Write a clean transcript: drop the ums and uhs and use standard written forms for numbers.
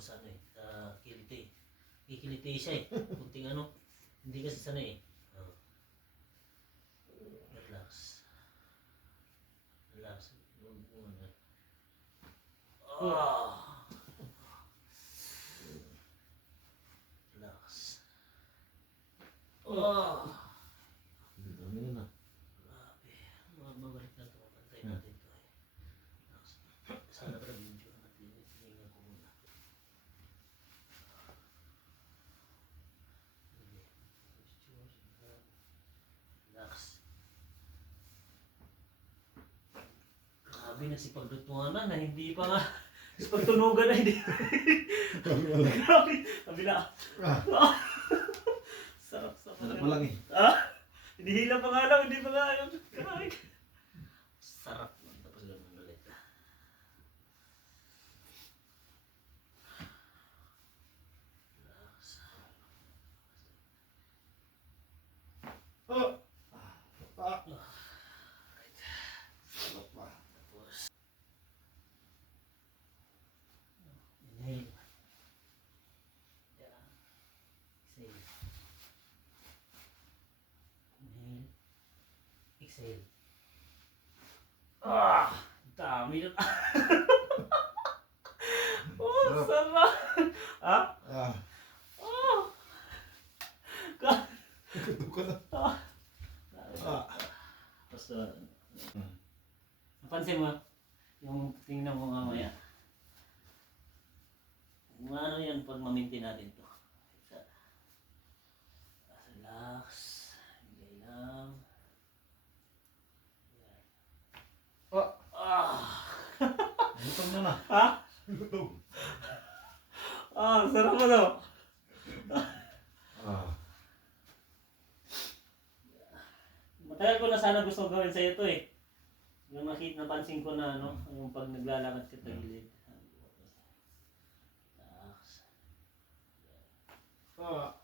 sa ano eh, kiliti. Kikiliti siya eh. Kunting ano, hindi kasi sanay eh. Oh. Relax. Relax. Oh. Relax. Oh. Dami na na. Grabe. Mabalik na ito. Pantay natin ito eh. Sana pala video natin. Tingnan ko muna. Relax. Grabe na si paglutuanan na hindi pa nga. Si pagtunugan na hindi. Grabe. Kabila. Sarap sa Anak mo lang eh. Hinihila pa nga lang, hindi pa nga yun. Grabe. Sarap. Tapos ganun ulit. Relax. Oh! Ah! Right. Sarap pa. Tapos. Inhale. Yeah. Exhale. Inhale. Exhale. Dami na. Oh, sarap. Ha? Ah! Oh. Ito ka na. Ah! Basta, napansin mo, yung tingnan mo mamaya. Kung ano yan pag mamintin natin to. Relax. Hingay lang. Yan. Gutom na na. Ha? Gutom. Sarap mo daw. Ah! Matagal ko na sana gusto gawin sa'yo to eh. Yung napansin ko na ano, yung pag naglalakad ka tagilid. Relax. Ah!